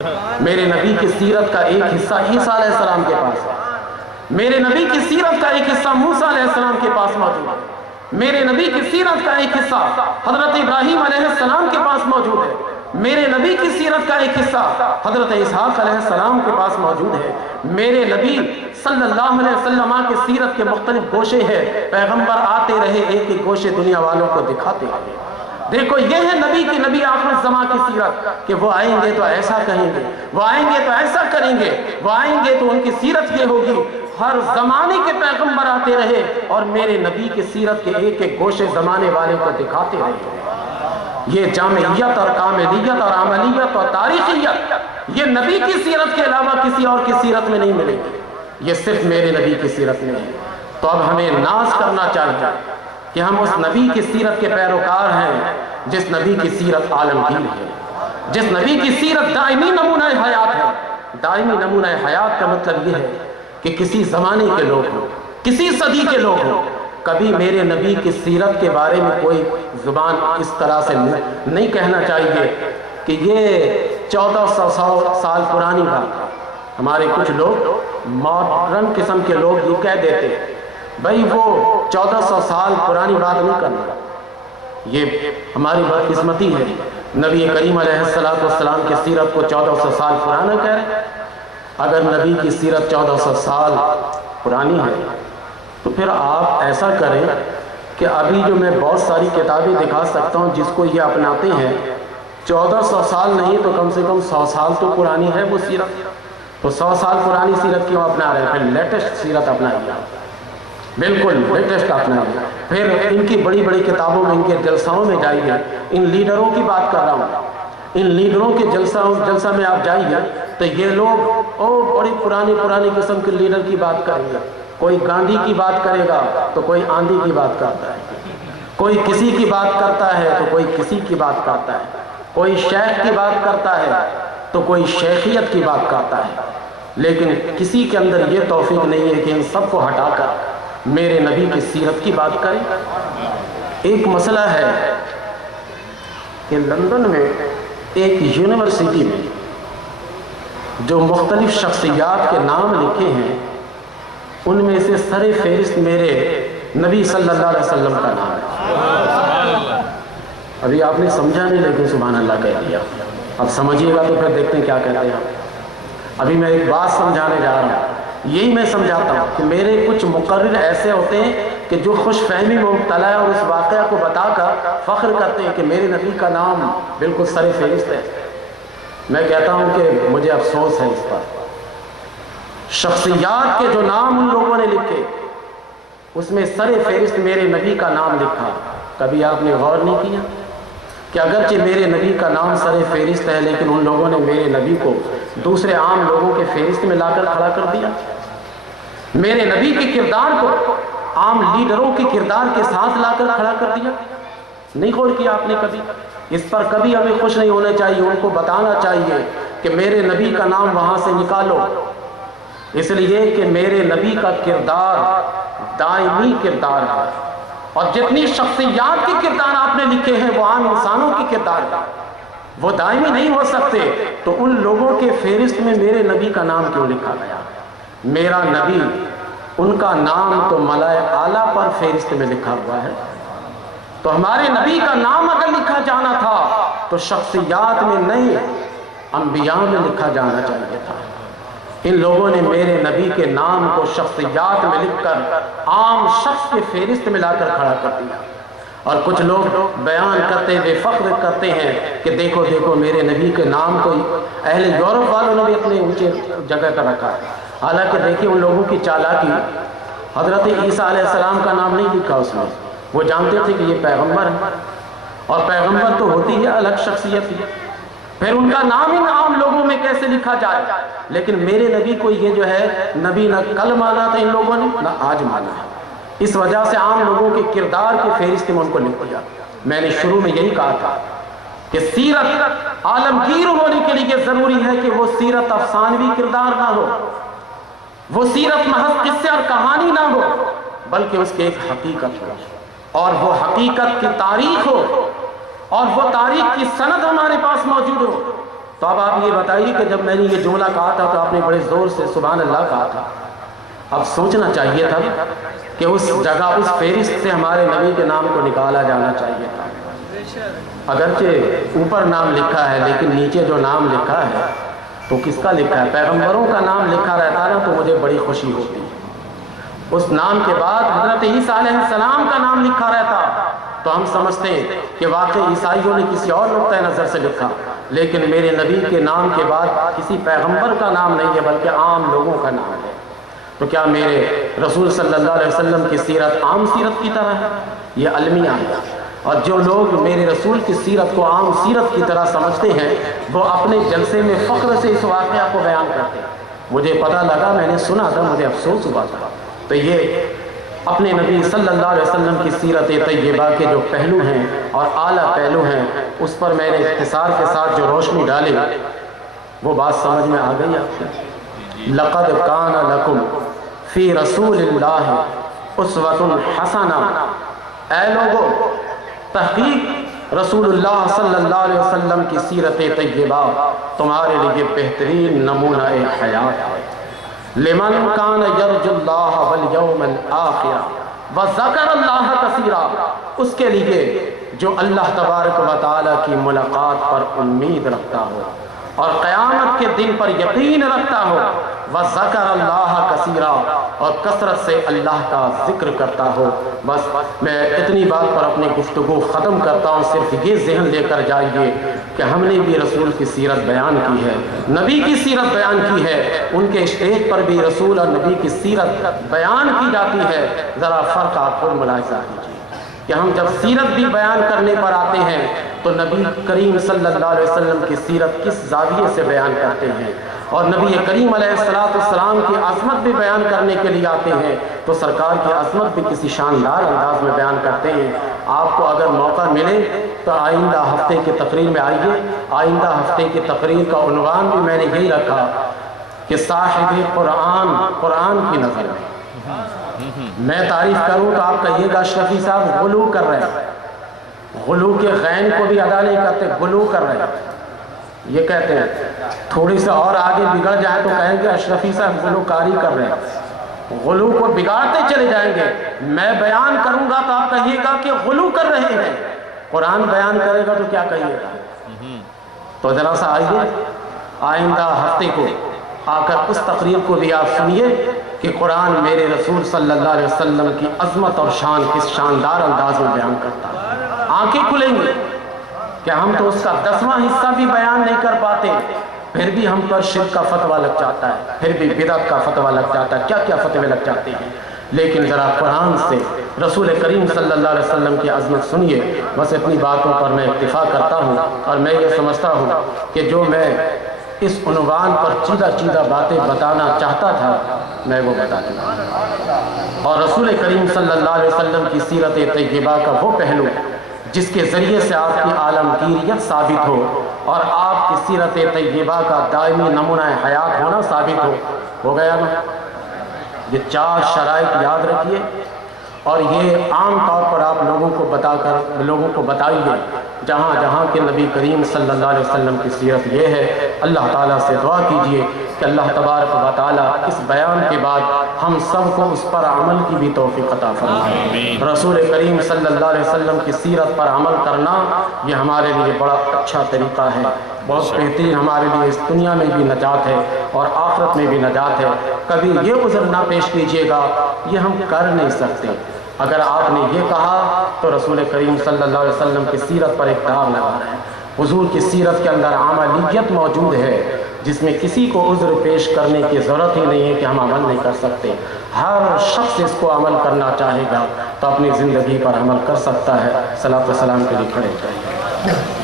میرے نبی کی سیرت کا ایک حصہ عیسیٰ علیہ السلام کے پاس ہے، میرے نبی کی سیرت کا ایک حصہ موسیٰ علیہ السلام کے پاس موجود ہے، میرے نبی کی سیرت کا ایک حصہ حضرت ابراہیم علیہ السلام کے پاس موجود ہے، میرے نبی کی سیرت کا ایک حصہ حضرت اسحاق علیہ السلام کے پاس موجود ہے، میرے نبی صلی اللہ علیہ وسلم کی سیرت کے مختلف گوشے ہیں، پیغمبر آتے رہے ایک ایک گوشے دنیا والوں کو دکھاتے رہے۔ دیکھو یہ ہے نبی کی نبی آخر الزمان کی سیرت کہ وہ آئیں گے تو ایسا کہیں گے، وہ آئیں گے تو ایسا کریں گے، وہ آئیں گے تو ان کی سیرت یہ ہوگی۔ ہر زمانے کے پیغمبر آتے رہے اور میرے نبی کی سیرت کے ایک ایک گوشے زمانے والے کو دکھاتے رہے۔ یہ جامعیت اور کاملیت اور عملیت اور تاریخیت یہ نبی کی سیرت کے علاوہ کسی اور کی سیرت میں نہیں ملے گی، یہ صرف میرے نبی کی سیرت میں ہے۔ تو اب ہمیں ناز کرنا چاہیے کہ ہم اس نبی کی سیرت کے پیروکار ہیں جس نبی کی سیرت عالمگیر ہے، جس نبی کی سیرت دائمی نمونہ حیات ہے۔ دائمی نمونہ حیات کا مطلب یہ ہے کہ کسی زمانے کے لوگ ہوں، کسی صدی کے لوگ ہوں، کبھی میرے نبی کی سیرت کے بارے میں کوئی زبان اس طرح سے نہیں کہنا چاہیے کہ یہ 1400 سال پرانی بات ہے۔ ہمارے کچھ لوگ ماڈرن قسم کے لوگ یہ کہہ دیتے بھئی وہ 1400 سال پرانی بات نہیں کرنا، یہ ہماری بدقسمتی ہے۔ نبی کریم علیہ السلام کی سیرت کو 1400 سال پرانا کہہ رہے۔ اگر نبی کی سیرت 1400 سال پرانی ہے تو پھر آپ ایسا کریں کہ ابھی جو میں بہت ساری کتابیں دکھا سکتا ہوں جس کو یہ اپناتے ہیں، 1400 سال نہیں تو کم سے کم 100 سال تو پرانی ہے وہ سیرت، تو 100 سال پرانی سیرت کیوں اپنا رہے ہیں؟ پھر لیٹسٹ سیرت اپنائیے، بالکل لیٹسٹ اپنائیے۔ پھر ان کی بڑی بڑی کتابوں میں، ان کے جلسوں میں جائیے، ان لیڈروں کی بات کر رہا ہوں، ان لیڈروں کے جلسہ میں آپ جائیے تو یہ لوگ بڑی پرانی قسم کے لیڈر کی بات کریں گے۔ کوئی گاندھی کی بات کرے گا تو کوئی آندھی کی بات کرتا ہے، کوئی کسی کی بات کرتا ہے تو کوئی کسی کی بات کرتا ہے، کوئی شیخ کی بات کرتا ہے تو کوئی شیخیت کی بات کرتا ہے، لیکن کسی کے اندر یہ توفیق نہیں ہے کہ ان سب کو ہٹا کر میرے نبی کی سیرت کی بات کریں۔ ایک مسئلہ ہے کہ لندن میں ایک یونیورسٹی میں جو مختلف شخصیات کے نام لکھے ہیں ان میں سے سر فہرست میرے نبی صلی اللہ علیہ وسلم کا نام ہے۔ ابھی آپ نے سمجھا نہیں لیکن سبحان اللہ کہہ دیا، اب سمجھیے گا تو پھر دیکھتے ہیں کیا کہتے ہیں۔ ابھی میں ایک بات سمجھانے جا رہا ہوں، یہی میں سمجھاتا ہوں کہ میرے کچھ مقرر ایسے ہوتے ہیں کہ جو خوش فہمی میں مبتلا ہے اور اس واقعہ کو بتا کر فخر کرتے ہیں کہ میرے نبی کا نام بالکل سر فہرست ہے۔ میں کہتا ہوں کہ مجھے افسوس ہے اس پر، شخصیات کے جو نام ان لوگوں نے لکھے اس میں سر فہرست میرے نبی کا نام لکھا۔ کبھی آپ نے غور نہیں کیا کہ اگرچہ میرے نبی کا نام سر فہرست ہے لیکن ان لوگوں نے میرے نبی کو دوسرے عام لوگوں کے فہرست میں لا کر کھڑا کر دیا، میرے نبی کے کردار کو عام لیڈروں کے کردار کے ساتھ لا کر کھڑا کر دیا۔ نہیں غور کیا آپ نے کبھی اس پر؟ کبھی ہمیں خوش نہیں ہونا چاہیے، ان کو بتانا چاہیے کہ میرے نبی کا نام وہاں سے نکالو، اس لیے کہ میرے نبی کا کردار دائمی کردار ہے، اور جتنی شخصیات کے کردار آپ نے لکھے ہیں وہ عام انسانوں کے کردار ہیں، وہ دائمی نہیں ہو سکتے۔ تو ان لوگوں کے فہرست میں میرے نبی کا نام کیوں لکھا گیا؟ میرا نبی، ان کا نام تو ملائے اعلیٰ پر فہرست میں لکھا ہوا ہے، تو ہمارے نبی کا نام اگر لکھا جانا تھا تو شخصیات میں نہیں انبیاء میں لکھا جانا چاہیے تھا۔ ان لوگوں نے میرے نبی کے نام کو شخصیات میں لکھ کر عام شخص کے فہرست میں لا کر کھڑا کر دیا، اور کچھ لوگ بیان کرتے ہوئے فخر کرتے ہیں کہ دیکھو دیکھو میرے نبی کے نام کو اہل یورپ والوں نے بھی اپنے اونچے جگہ پر رکھا ہے۔ حالانکہ دیکھیں ان لوگوں کی چالاکی، حضرت عیسیٰ علیہ السلام کا نام نہیں لکھا اس میں، وہ جانتے تھے کہ یہ پیغمبر ہے، اور پیغمبر تو ہوتی ہے الگ شخصیت ہی، پھر ان کا نام ان عام لوگوں میں کیسے لکھا جائے؟ لیکن میرے نبی کو یہ جو ہے نبی نہ کل مانا تھا ان لوگوں نے نہ آج مانا ہے، اس وجہ سے عام لوگوں کے کردار کی فہرست میں ان کو لکھ دیا۔ میں نے شروع میں یہی کہا تھا کہ سیرت عالمگیر ہونے کے لیے ضروری ہے کہ وہ سیرت افسانوی کردار نہ ہو، وہ سیرت محض قصے اور کہانی نہ ہو، بلکہ اس کی ایک حقیقت ہو، اور وہ حقیقت کی تاریخ ہو، اور وہ تاریخ کی سند ہمارے پاس موجود ہو۔ تو اب آپ یہ بتائیے کہ جب میں نے یہ جملہ کہا تھا تو آپ نے بڑے زور سے سبحان اللہ کہا تھا، اب سوچنا چاہیے تھا کہ اس جگہ اس فہرست سے ہمارے نبی کے نام کو نکالا جانا چاہیے تھا۔ اگرچہ اوپر نام لکھا ہے لیکن نیچے جو نام لکھا ہے تو کس کا لکھا ہے؟ پیغمبروں کا نام لکھا رہتا نا تو مجھے بڑی خوشی ہوتی۔ اس نام کے بعد حضرت عیسیٰ علیہ السلام کا نام لکھا رہتا تو ہم سمجھتے ہیں کہ واقعی عیسائیوں نے کسی اور نقطۂ نظر سے لکھا، لیکن میرے نبی کے نام کے بعد کسی پیغمبر کا نام نہیں ہے بلکہ عام لوگوں کا نام ہے۔ تو کیا میرے رسول صلی اللہ علیہ وسلم کی سیرت عام سیرت کی طرح ہے؟ یہ المیہ ہے، اور جو لوگ میرے رسول کی سیرت کو عام سیرت کی طرح سمجھتے ہیں وہ اپنے جلسے میں فخر سے اس واقعہ کو بیان کرتے ہیں۔ مجھے پتہ لگا، میں نے سنا تھا، مجھے افسوس ہوا تھا۔ تو یہ اپنے نبی صلی اللہ علیہ وسلم کی سیرت طیبہ کے جو پہلو ہیں اور اعلیٰ پہلو ہیں اس پر میں نے اختصار کے ساتھ جو روشنی ڈالی وہ بات سمجھ میں آ گئی آپ کو؟ لقد کان لکم فی رسول اللہ اسوۃ حسنہ، اے لوگو تحقیق رسول اللہ صلی اللہ علیہ وسلم کی سیرت طیبہ تمہارے لیے بہترین نمونہ حیات ہے۔ لمن کان یرجو اللہ والیوم الآخر وذکر اللہ کثیرا، اس کے لیے جو اللہ تبارک و تعالی کی ملاقات پر امید رکھتا ہو اور قیامت کے دن پر یقین رکھتا ہو، وذکر اللہ کثیرا، اور کثرت سے اللہ کا ذکر کرتا ہو۔ بس میں اتنی بات پر اپنی گفتگو ختم کرتا ہوں، صرف یہ ذہن لے کر جائیے کہ ہم نے بھی رسول کی سیرت بیان کی ہے، نبی کی سیرت بیان کی ہے، ان کے اسٹیج پر بھی رسول اور نبی کی سیرت بیان کی جاتی ہے۔ ذرا فرق آپ خود ملاحظہ کیجیے کہ ہم جب سیرت بھی بیان کرنے پر آتے ہیں تو نبی کریم صلی اللہ علیہ وسلم کی سیرت کس زاویے سے بیان کرتے ہیں، اور نبی کریم علیہ السلام کی عظمت بھی بیان کرنے کے لیے آتے ہیں تو سرکار کی عظمت بھی کسی شاندار انداز میں بیان کرتے ہیں۔ آپ کو اگر موقع ملے تو آئندہ ہفتے کی تقریر میں آئیے۔ آئندہ ہفتے کی تقریر کا عنوان بھی میں نے یہی رکھا کہ صاحب قرآن، قرآن کی نظر میں تعریف کروں تو آپ کہیے گا اشرفی صاحب غلو کر رہے ہیں، غلو کے غین کو بھی ادا نہیں کرتے، غلو کر رہے ہیں یہ کہتے ہیں۔ تھوڑی سے اور آگے بگڑ جائے تو کہیں گے اشرفی صاحب غلو کاری کر رہے ہیں، غلو کو بگاڑتے چلے جائیں گے۔ میں بیان کروں گا تو آپ کہیے گا کہ غلو کر رہے ہیں، قرآن بیان کرے گا تو کیا کہیے گا؟ تو ذرا سا آئیے آئندہ ہفتے کو آ کر اس تقریر کو بھی آپ سنیے کہ قرآن میرے رسول صلی اللہ علیہ وسلم کی عظمت اور شان کس شاندار انداز میں بیان کرتا ہے۔ آنکھیں کھلیں گی کہ ہم تو اس کا 10واں حصہ بھی بیان نہیں کر پاتے، پھر بھی ہم پر شرک کا فتویٰ لگ جاتا ہے، پھر بھی بدعت کا فتویٰ لگ جاتا ہے، کیا کیا فتوے لگ جاتے ہیں۔ لیکن ذرا قرآن سے رسول کریم صلی اللہ علیہ وسلم کی عظمت سنیے۔ بس اتنی باتوں پر میں اکتفا کرتا ہوں، اور میں یہ سمجھتا ہوں کہ جو میں اس عنوان پر چیدہ باتیں بتانا چاہتا تھا میں وہ بتا دوں، اور رسول کریم صلی اللہ علیہ وسلم کی سیرت طیبہ کا وہ پہلو جس کے ذریعے سے آپ کی عالمگیریت ثابت ہو اور آپ کی سیرت طیبہ کا دائمی نمونہ حیات ہونا ثابت ہو گیا نا۔ یہ 4 شرائط یاد رکھیے، اور یہ عام طور پر آپ لوگوں کو بتائیے جہاں جہاں کے نبی کریم صلی اللہ علیہ وسلم کی سیرت یہ ہے۔ اللہ تعالیٰ سے دعا کیجئے کہ اللہ تبارک و تعالیٰ اس بیان کے بعد ہم سب کو اس پر عمل کی بھی توفیق عطا فرمائے۔ رسول کریم صلی اللہ علیہ وسلم کی سیرت پر عمل کرنا یہ ہمارے لیے بڑا اچھا طریقہ ہے، بہت بہترین، ہمارے لیے اس دنیا میں بھی نجات ہے اور آخرت میں بھی نجات ہے۔ کبھی یہ عذر نہ پیش کیجئے گا یہ ہم کر نہیں سکتے۔ اگر آپ نے یہ کہا تو رسول کریم صلی اللہ علیہ وسلم کی سیرت پر ایک داغ لگا رہے ہیں۔ حضور کی سیرت کے اندر عملیت موجود ہے جس میں کسی کو عذر پیش کرنے کی ضرورت ہی نہیں ہے کہ ہم عمل نہیں کر سکتے۔ ہر شخص اس کو عمل کرنا چاہے گا تو اپنی زندگی پر عمل کر سکتا ہے۔ صلاۃ و سلام کے لیے کھڑے رہیے۔